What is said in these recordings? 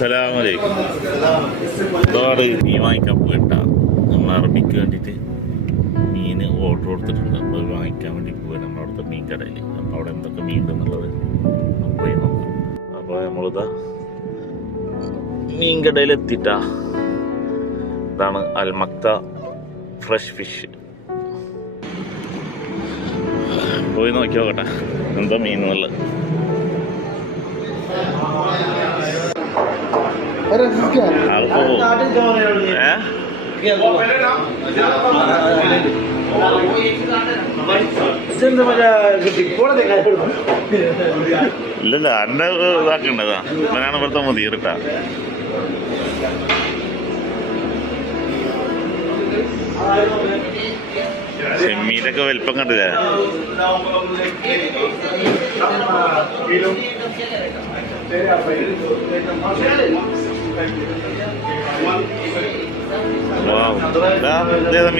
അസ്സലാമലൈക്കും. ഒരുപാട് മീൻ വാങ്ങിക്കാൻ പോയിട്ടാ. നമ്മൾ അറബിക്ക് വേണ്ടിയിട്ട് മീൻ ഓർഡർ കൊടുത്തിട്ടുണ്ട്. അപ്പോൾ വാങ്ങിക്കാൻ വേണ്ടി പോയി നമ്മുടെ അവിടുത്തെ മീൻ കടയിൽ. അപ്പോൾ അവിടെ എന്തൊക്കെ മീൻ ഉണ്ടെന്നുള്ളത് പോയി നോക്കാം. അപ്പോൾ നമ്മളിതാ മീൻ കടയിൽ എത്തിയിട്ടാ. ഇതാണ് അൽ മക്ത ഫ്രഷ് ഫിഷ്. പോയി നോക്കി നോക്കട്ടെ എന്താ മീൻ എന്നുള്ളത്. ഇല്ലല്ല അന്നെ ഇതാക്കണ്ടതാ. ഇവനാണ് ഇവിടുത്തെ മുതിർട്ടാ. ചെമ്മീനൊക്കെ വലിപ്പം കണ്ടില്ല.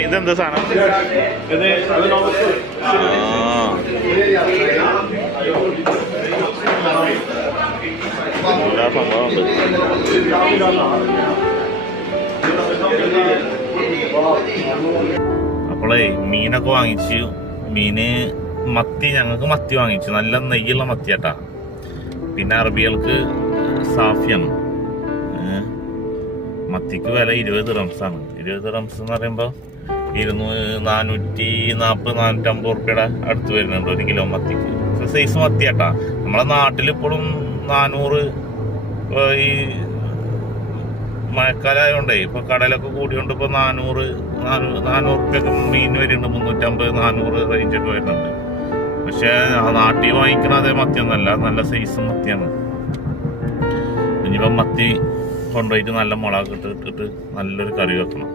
ഇതെന്താ സാധനം? എല്ലാ സംഭവമുണ്ട്. അപ്പോളേ മീനൊക്കെ വാങ്ങിച്ചു. മീന് മത്തി, ഞങ്ങൾക്ക് മത്തി വാങ്ങിച്ചു. നല്ല നെയ്യുള്ള മത്തിയാട്ടാ. പിന്നെ അറബികൾക്ക് സാഫിയാണ്. മത്തിക്ക് വില 20 ദിർഹംസാണ്. 20 ദിർഹംസ് എന്ന് പറയുമ്പോൾ 440-450 റുപ്യയുടെ അടുത്ത് വരുന്നുണ്ട് 1 കിലോ മത്തിക്ക്. സൈസ് മത്തിയാട്ടാ. നമ്മളെ നാട്ടിലിപ്പോഴും 400. ഈ മഴക്കാലമായതുകൊണ്ടേ ഇപ്പൊ കടലൊക്കെ കൂടിയോണ്ട് ഇപ്പൊ 400 റുപ്യൊക്കെ മീൻ വരുന്നുണ്ട്. 350-400 റേഞ്ചൊക്കെ വരുന്നുണ്ട്. പക്ഷെ നാട്ടിൽ വാങ്ങിക്കണ അതേ മത്തിയൊന്നല്ല, നല്ല സൈസ് മത്തിയാണ്. ഇനിയിപ്പം മത്തി കൊണ്ടുപോയിട്ട് നല്ല മുളക് ഇട്ടിട്ട് നല്ലൊരു കറി വെക്കണം.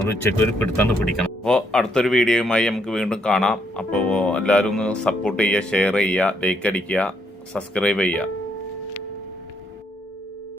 അത് ഉച്ചയ്ക്ക് ഒരു പിടുത്താണ്ട് പിടിക്കണം. അപ്പോൾ അടുത്തൊരു വീഡിയോയുമായി നമുക്ക് വീണ്ടും കാണാം. അപ്പോൾ എല്ലാവരും ഒന്ന് സപ്പോർട്ട് ചെയ്യുക, ഷെയർ ചെയ്യുക, ലൈക്ക് അടിക്കുക, സബ്സ്ക്രൈബ് ചെയ്യുക.